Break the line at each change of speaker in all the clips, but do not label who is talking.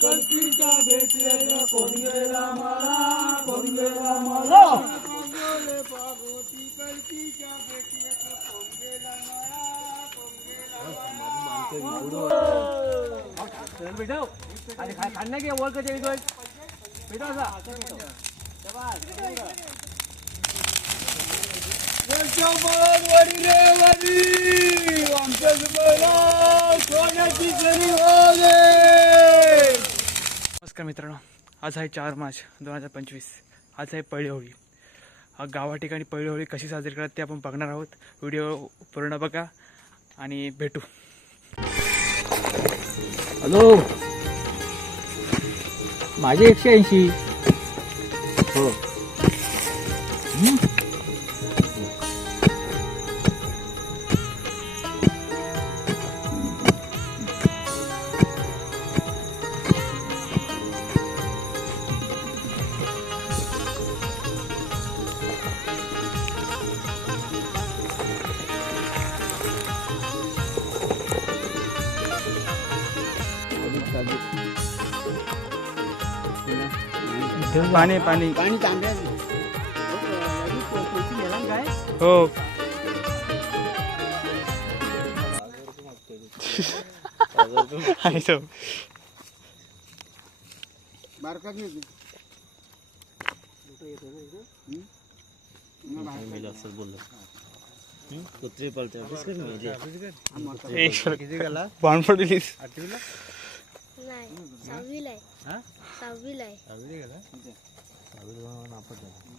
कल्पीच्या भेटीला कोण गेला मला कोण गेला मला
खाना की वर कधी येतोय
रे वडी आमच्या सोन्याची सरी हो गे
नमस्कार मित्रांनो आज आहे चार मार्च दोन हजार पंचवीस. आज आहे पहिली होळी गावा ठिकाणी पहिली होळी कशी साजरी करतात ते आपण बघणार आहोत. व्हिडिओ पूर्ण बघा आणि भेटू.
हॅलो. माझे एकशे ऐंशी. हो.
पाणी पाणी.
पाणी
हो. आहे तो.
नाही
बाण पडलीस
नाही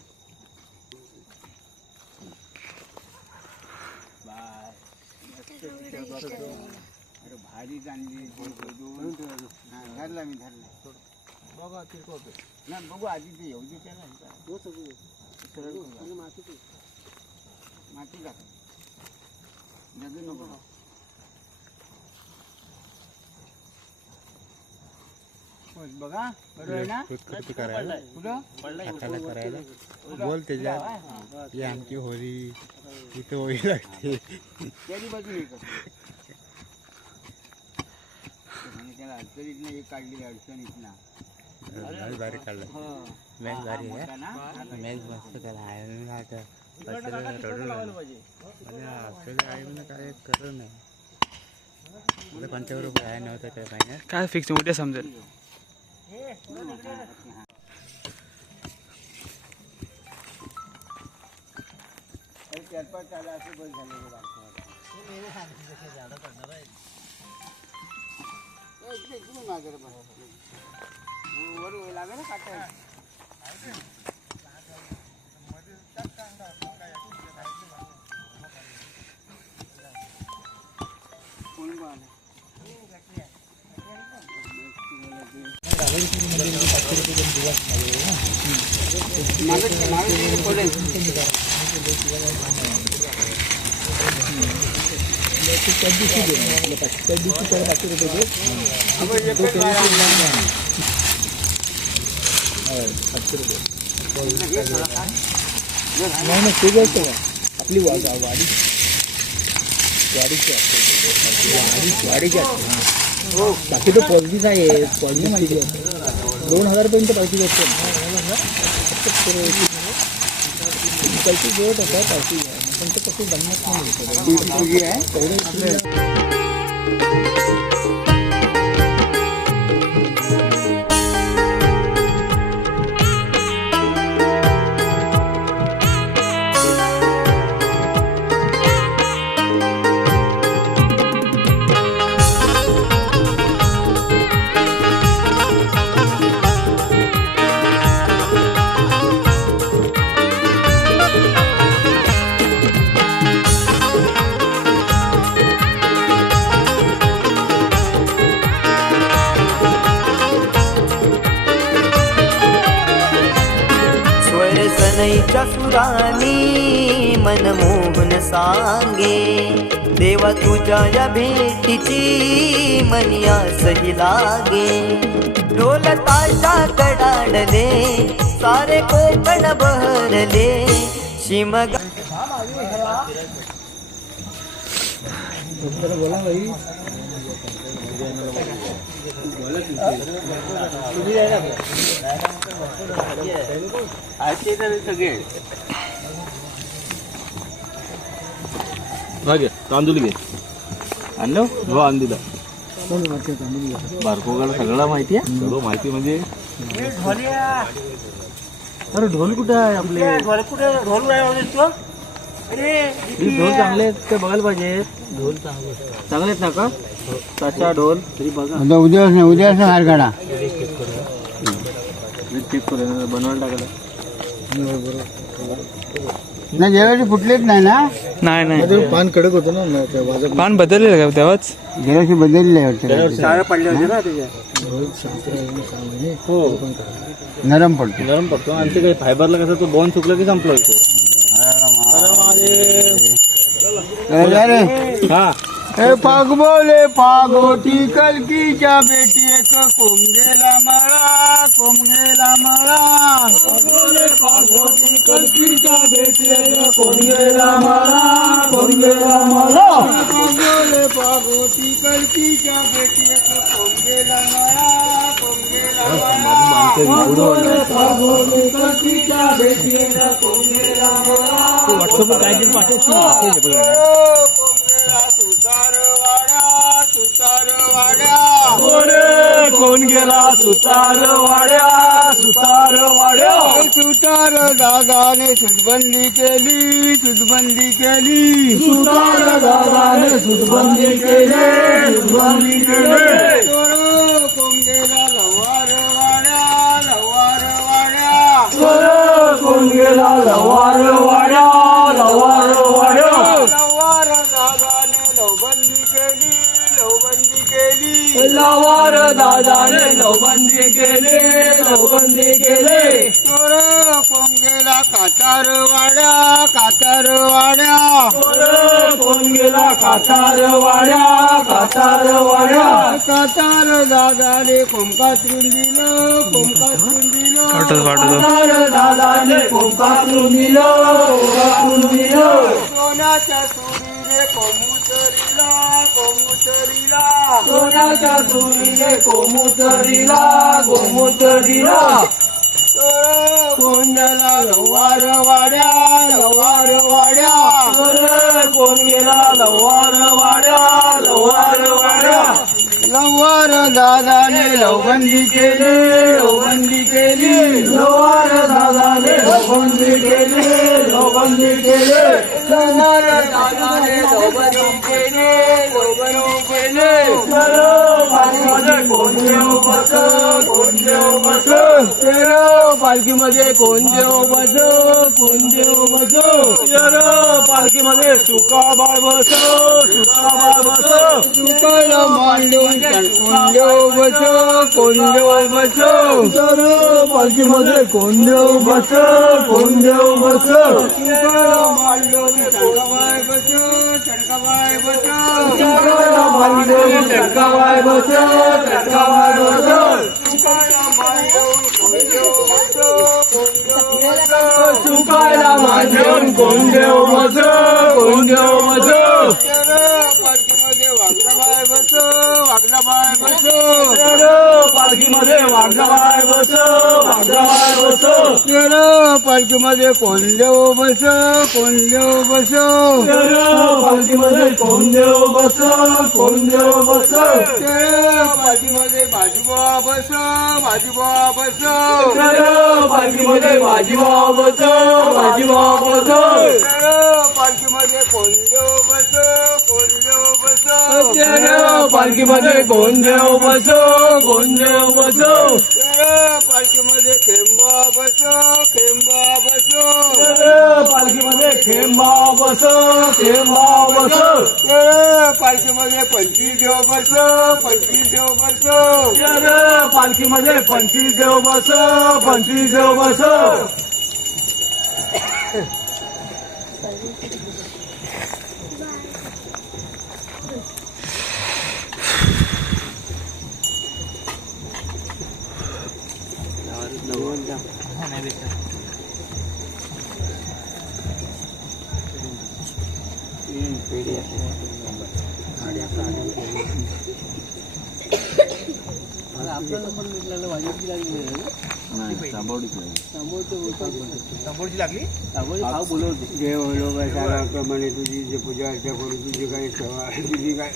सहावीला आहे. सहावीला आहे.
अरे भारी चांगली हा, धरला मी धरला बघा ना बघू आधी ते येऊ दे त्याला माती माती टाक जगू नको होय, बघा. बरोबर आहे ना? कुठं
बोल त्याच्या ही आमची होळी. इथे होळी लागते.
त्याची बाजू हे म्हणजे त्याला अडचणीत नाही काढली अडचणीत ना.
लय भारी काढलं. मॅच भारी आहे.
ना?
मॅच मस्त केला. आहे आणि आता? काय
फिक्स उद्या समजेल.
अरे चार पाच चाला असे बस झालेले मागे रे बस. हो, वर ना काटा कोण बा ते- मागं ते
आपली वाडी वाडीची वाडीची वाडीची बाकी तो पॉलिटिक्स आहे पॉलिटिक्स माहिती आहे. दोन हजारपर्यंत पावती असते पैसे जोडत होता पावती पण ते कसं जमत नाही
आहे.
तेवढं
सुरानी मनमोहन सांगे. देवा तुझ्या या भेटीची मनिया सही लागे. ढोल ताशा कडाडले सारे कोकण बहरले. शिमग
बोला भाई
घे तांदूळ घे. आणलं? हो आण दिला. बारकोगाला सगळं माहिती आहे. सगळं माहिती म्हणजे अरे ढोल कुठे आहे आपले? ढोल कुठे? ढोल ढोल चांगले आहेत ते बघायला पाहिजे. ढोल चांगले चांगले आहेत ना का? तसा ढोल तरी बघा
उद्या उद्या हार काढा
चेक करू बनवायला टाकायला
नाही फुटलेच नाही ना
नाही. नाही
पान कडक होतं ना त्या वाजत
पान बदललेलं का तेव्हाच?
गेल्या वर्षी बदलले वाटतं
पडले होते ना त्याच्या हो.
नरम पडतो.
नरम पडतो. आणि ते काही फायबरला कसं तो बोन चुकलं की संपलं होतं?
अरे.
हा.
ए पाग बोले पागोटी कलकीच्या बेटी एक कोंबेला मळा कोंबेला मळा.
पागोटी कल्पीच्या भेटीला कोण गेला मला कोण गेला मला
बोले पागोटी कलकीच्या बेटी एक कोंबेला मळा.
व्हॉट्सअपवर काहीतरी पाठवशील
कोण कोण गेला सुतार वाड्या सुतार वाड्या
सुतार दादाने सुटबंदी केली सुटबंदी केली
सुतार दादाने सुटबंदी केली सुटबंदी केली
चोर गेला लवार वाड्या लवार वाड्या
कोण कोण गेला लवार वाड्या.
केली
लवार दादाने लवबंदी केली लवबंदी केली.
चोर कोंबेला कातार वाड्या कातार वाड्या.
कोण कोण गेला कातार वाड्या कातार वाड्या.
कातार दादाने कोंकातरून दिलं कोंकातरून दिलं
कातार दादाने कोंकातून दिलं कोंकातून दिलं
सोन्याच्या सुरीने कोमुतरीला कोमुतरीला
सोन्याच्या चुरीने कोमुतरीला कोमुतरीला
कोंडला लवार वाड्या लवार वाड्या.
कोण गेला लवार वाड्या लवार वाड्या.
लवार दादाने लवबंदी केली लवबंदी केली.
लवार लवबंदी केली लवबंदी केली.
लवार दादाने लवबंदी केली लवबंदी केली.
चलो पाठीमध्ये कोण देव बस कोण देव बस
पालखीमध्ये कोण देव बस कोण देव बस
चलो पालखीमध्ये सुका बाळ बस सुका बाळ बस.
तुकाला मांडून कोण देव बस कोण देव बस
चलो पालखीमध्ये कोण देव बस कोण देव बस
तुकाला मांडून चणकाबाय बस चणकाबाय बस
चलो बस बस
कोण देव बस कोण देव बस
चुकायला बस बस
पालखीमध्ये वागदाबाय बस वागदाबाय बस.
पालखीमध्ये
कोण देव बस कोण देव बस
पालखीमध्ये कोण देव बस कोण देव बस
पालखीमध्ये बाजूबा बस बाजूबा बस.
पालखीमध्ये माझीभाव बस माझीभाव बस.
पालखीमध्ये कोण देव बस कोण देव बस
पालखीमध्ये कोण देव बस कोण देव बस
पालखीमध्ये खेंबा बस
पालखीमध्ये खेंबा बस खेंबा बस.
पालखीमध्ये पंचवीस देव बस पंचवीस देव बस.
पालखीमध्ये पंचवीस देव बस पंचवीस देव बस. नाही तांबवडीच नाही.
तांबोळची लागली?
तांबवडी भाव बोलवते
जे प्रमाणे तुझी जे पूजा अर्चा करून तुझी काही सेवा तुझी काय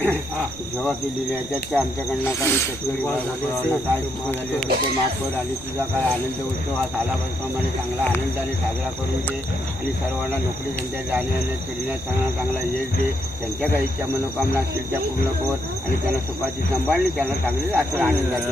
सेवा केलेली आहे त्याच्या आमच्याकडनं काही शेतकरी काय चुका झाली असेल ते माफ कर. आणि तुझा काय आनंद उत्सव हा सालाप्रमाणे चांगला आनंदाने साजरा करून दे आणि सर्वांना नोकरी धंद्या जाण्याने फिरण्यात चांगला चांगला यश दे. त्यांच्या काही इच्छा मनोकामना असतील त्या पूर्ण कर आणि त्यांना सुखाची सांभाळली त्यांना चांगली असं आनंदाची.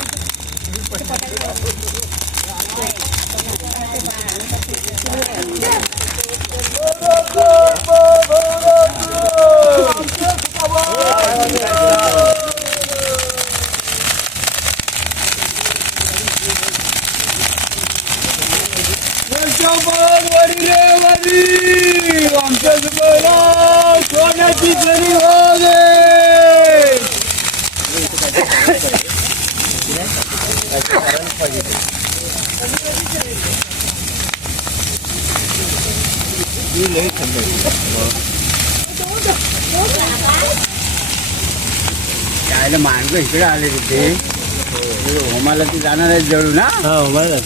Thank you. भेटाव आणि खाण्या की ओळख भेटाव
त्याला माणसं इकडे आले तिथे. होमाला ती जाणार आहे जळू ना?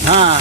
हा.